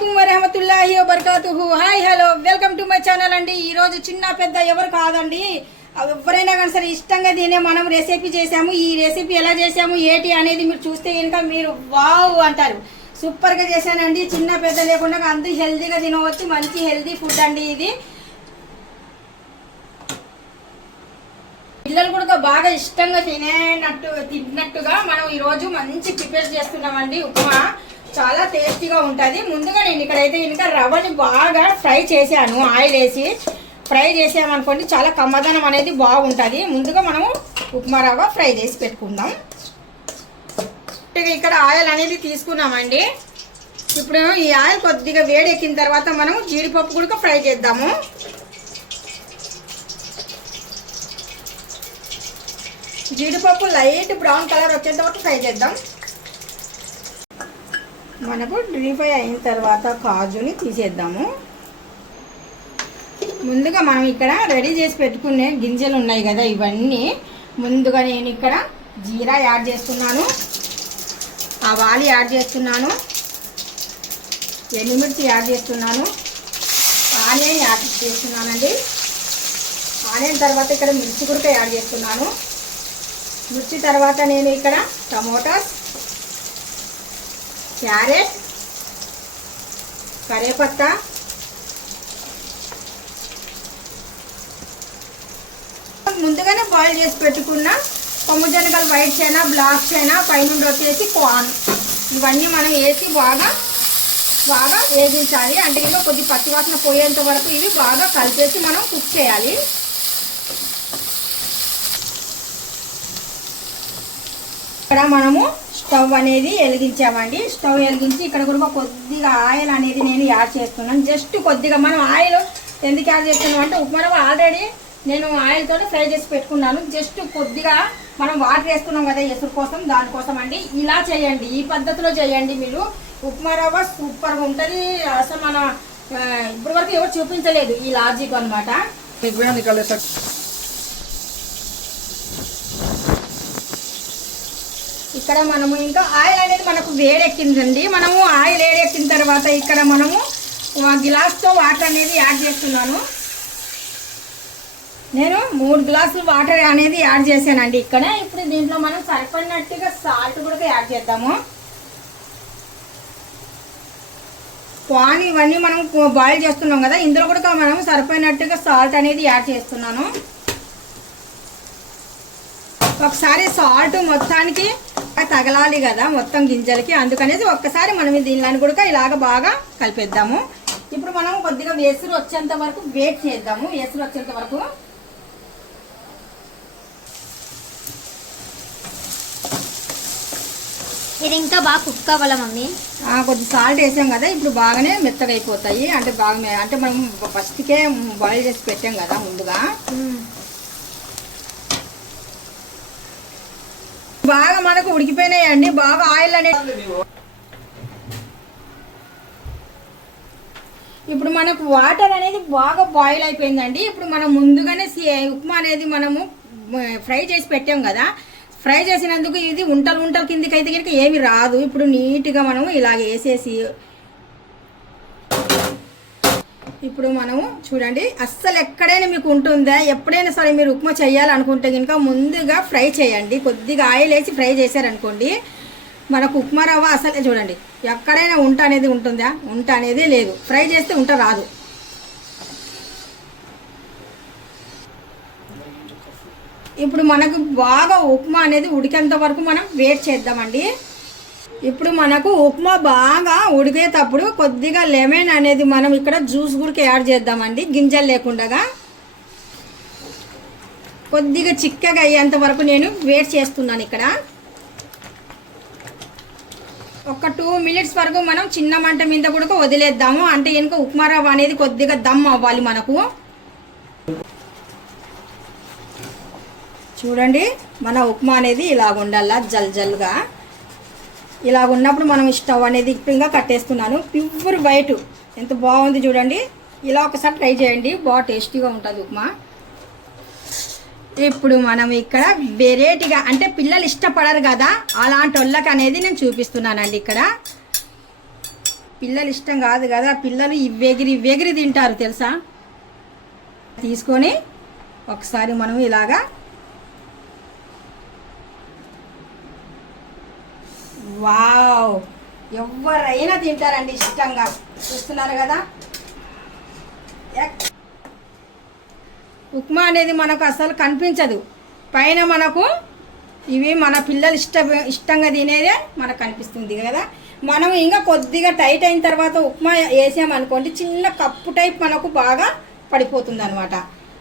అస్సలాముఅలైకుం వరహమతుల్లాహి వబర్కాతుహు. Hi hello welcome to my channel అండి. ఈరోజు చిన్న పెద్ద ఎవరు కాదండి, ఎవరైనా కానీ సరే ఇష్టంగా తినే మనం రెసిపీ చేసాము. ఈ రెసిపీ ఎలా చేసాము ఏంటి అనేది మీరు చూస్తే కనుక మీరు వావ్ అంటారు. సూపర్గా చేశానండి. చిన్న పెద్ద లేకుండా అందరూ హెల్తీగా తినవచ్చు. మంచి హెల్తీ ఫుడ్ అండి ఇది. పిల్లలు కూడా బాగా ఇష్టంగా తిన్నట్టుగా మనం ఈరోజు మంచి ప్రిపేర్ చేస్తున్నామండి. ఉప్మా చాలా టేస్టీగా ఉంటుంది. ముందుగా నేను ఇక్కడైతే ఇంకా రవ్వని బాగా ఫ్రై చేశాను. ఆయిల్ వేసి ఫ్రై చేసామనుకోండి చాలా కమ్మదనం అనేది బాగుంటుంది. ముందుగా మనము ఉప్మా రవ్వ ఫ్రై చేసి పెట్టుకుందాం. ఇక్కడ ఆయిల్ అనేది తీసుకున్నామండి. ఇప్పుడు ఈ ఆయిల్ కొద్దిగా వేడెక్కిన తర్వాత మనం జీడిపప్పు కూడా ఫ్రై చేద్దాము. జీడిపప్పు లైట్ బ్రౌన్ కలర్ వచ్చేంత వరకు ఫ్రై చేద్దాం. మనకు డ్రీ ఫ్రై అయిన తర్వాత కాజుని తీసేద్దాము. ముందుగా మనం ఇక్కడ రెడీ చేసి పెట్టుకునే గింజలు ఉన్నాయి కదా, ఇవన్నీ ముందుగా నేను ఇక్కడ జీరా యాడ్ చేస్తున్నాను, ఆవాలు యాడ్ చేస్తున్నాను, ఎండుమిర్చి యాడ్ చేస్తున్నాను, ఆనియన్ యాడ్ చేస్తున్నానండి. ఆనియన్ తర్వాత ఇక్కడ మిర్చి కూడా యాడ్ చేస్తున్నాను. మిర్చి తర్వాత నేను ఇక్కడ టమోటాస్, క్యారెట్, కరేపత్తా, ముందుగానే బాయిల్ చేసి పెట్టుకున్న కొమ్ముజనగలు వైట్ చైనా, బ్లాక్ చైనా, పైనుండి వచ్చేసి కార్న్, ఇవన్నీ మనం వేసి బాగా వేగించాలి. అంటే ఇంకా కొద్ది పచ్చివాసన పోయేంత వరకు ఇవి బాగా కలిపేసి మనం కుక్ చేయాలి. ఇక్కడ మనము స్టవ్ అనేది వెలిగించామండి. స్టవ్ వెలిగించి ఇక్కడ కూడా కొద్దిగా ఆయిల్ అనేది నేను యాడ్ చేస్తున్నాను. జస్ట్ కొద్దిగా మనం ఆయిల్ ఎందుకు యాడ్ చేస్తున్నాం అంటే ఉప్మా రవ్వ ఆల్రెడీ నేను ఆయిల్తో ఫ్రై చేసి పెట్టుకున్నాను. జస్ట్ కొద్దిగా మనం వాటర్ వేస్తున్నాం కదా ఎసురు కోసం, దానికోసం అండి. ఇలా చేయండి, ఈ పద్ధతిలో చేయండి. మీరు ఉప్మా రవ్వ సూపర్గా ఉంటుంది. అసలు మన ఇప్పటి వరకు ఎవరు చూపించలేదు ఈ లాజిక్ అనమాట. ఇక్కడ మనము ఇంకా ఆయిల్ అనేది మనకు వేడెక్కిందండి. మనము ఆయిల్ వేడెక్కిన తర్వాత ఇక్కడ మనము గ్లాస్తో వాటర్ అనేది యాడ్ చేస్తున్నాను. నేను 3 గ్లాసులు వాటర్ అనేది యాడ్ చేశానండి ఇక్కడ. ఇప్పుడు దీంట్లో మనం సరిపడినట్టుగా సాల్ట్ కూడా యాడ్ చేద్దాము. పాన్ ఇవన్నీ మనం బాయిల్ చేస్తున్నాం కదా, ఇందులో కూడా మనం సరిపోయినట్టుగా సాల్ట్ అనేది యాడ్ చేస్తున్నాను. ఒకసారి సాల్ట్ మొత్తానికి తగలాలి కదా మొత్తం గింజలకి, అందుకనేసి ఒక్కసారి మనం దీనిని కూడా ఇలాగ బాగా కలిపేద్దాము. ఇప్పుడు మనం కొద్దిగా వేసురు వచ్చేంత వరకు వెయిట్ చేద్దాము. వేసురు వచ్చేంత వరకు ఇది ఇంకా బాగా కుక్ అవ్వాలి మమ్మీ. కొద్ది సాల్ట్ వేసాం కదా, ఇప్పుడు బాగానే మెత్తగా అయిపోతాయి. అంటే బాగా అంటే మనం ఫస్ట్కే బాయిల్ చేసి పెట్టాం కదా ముందుగా. బాగా మనకు ఉడికిపోయినాయండి. బాగా ఆయిల్ అనేది ఇప్పుడు మనకు వాటర్ అనేది బాగా బాయిల్ అయిపోయిందండి. ఇప్పుడు మనం ముందుగానే ఉప్మా అనేది మనము ఫ్రై చేసి పెట్టాం కదా, ఫ్రై చేసినందుకు ఇది ఉంటలు కిందికి అయితే కనుక ఏమి రాదు. ఇప్పుడు నీట్గా మనము ఇలాగ వేసేసి ఇప్పుడు మనము చూడండి, అస్సలు ఎక్కడైనా మీకు ఉంటుందా, ఎప్పుడైనా సరే మీరు ఉప్మా చేయాలనుకుంటే కనుక ముందుగా ఫ్రై చేయండి. కొద్దిగా ఆయిల్ వేసి ఫ్రై చేశారనుకోండి మనకు ఉప్మా రవ్వ అసలే చూడండి ఎక్కడైనా ఉంట అనేది ఉంటుందా, ఉంట అనేది లేదు. ఫ్రై చేస్తే ఉంట రాదు. ఇప్పుడు మనకు బాగా ఉప్మా అనేది ఉడికేంత వరకు మనం వెయిట్ చేద్దామండి. ఇప్పుడు మనకు ఉప్మా బాగా ఉడికేటప్పుడు కొద్దిగా లెమన్ అనేది మనం ఇక్కడ జ్యూస్ కూడా యాడ్ చేద్దామండి. గింజలు లేకుండా కొద్దిగా చిక్కగా అయ్యేంత వరకు నేను వెయిట్ చేస్తున్నాను. ఇక్కడ ఒక 2 మినిట్స్ వరకు మనం చిన్న మంట మీద కూడా వదిలేద్దాము. అంటే ఇంకా ఉప్మా రవ్వ అనేది కొద్దిగా దమ్ అవ్వాలి మనకు. చూడండి మన ఉప్మా అనేది ఇలాగ ఉండాల, జల్జల్గా ఇలాగ ఉన్నప్పుడు మనం స్టవ్ అనేది ఇంకా కట్టేస్తున్నాను. ప్యూర్ వైట్ ఎంత బాగుంది చూడండి. ఇలా ఒకసారి ట్రై చేయండి, బాగా టేస్టీగా ఉంటుంది ఉప్మా. ఇప్పుడు మనం ఇక్కడ వెరైటీగా అంటే పిల్లలు ఇష్టపడరు కదా అలాంటి వాళ్ళకి అనేది నేను చూపిస్తున్నానండి. ఇక్కడ పిల్లలు ఇష్టం కాదు కదా, పిల్లలు ఇవ్వెగిరి తింటారు తెలుసా. తీసుకొని ఒకసారి మనం ఇలాగా వావ్, ఎవరైనా తింటారండి ఇష్టంగా. చూస్తున్నారు కదా, ఉప్మా అనేది మనకు అసలు కనిపించదు, పైన మనకు ఇవి మన పిల్లలు ఇష్టంగా తినేదే మనకు కనిపిస్తుంది కదా. మనం ఇంకా కొద్దిగా టైట్ అయిన తర్వాత ఉప్మా వేసామనుకోండి, చిన్న కప్పు టైప్ మనకు బాగా పడిపోతుంది అనమాట.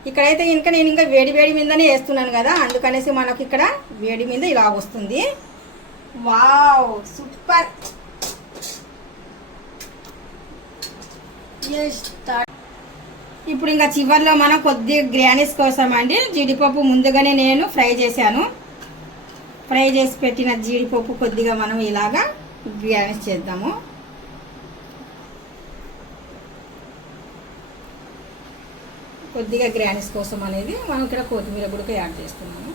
ఇక్కడైతే ఇంకా నేను ఇంకా వేడి మీదనే వేస్తున్నాను కదా, అందుకనేసి మనకు ఇక్కడ వేడి మీద ఇలా వస్తుంది. Wow, super. ఇప్పుడు ఇంకా చివర్లో మనం కొద్దిగా గ్రానీస్ కోసం అండి జీడిపప్పు ముందుగానే నేను ఫ్రై చేశాను. ఫ్రై చేసి పెట్టిన జీడిపప్పు కొద్దిగా మనం ఇలాగా గ్రానీస్ చేద్దాము. కొద్దిగా గ్రానీస్ కోసం అనేది మనం ఇక్కడ కొత్తిమీర కూడా యాడ్ చేస్తున్నాము.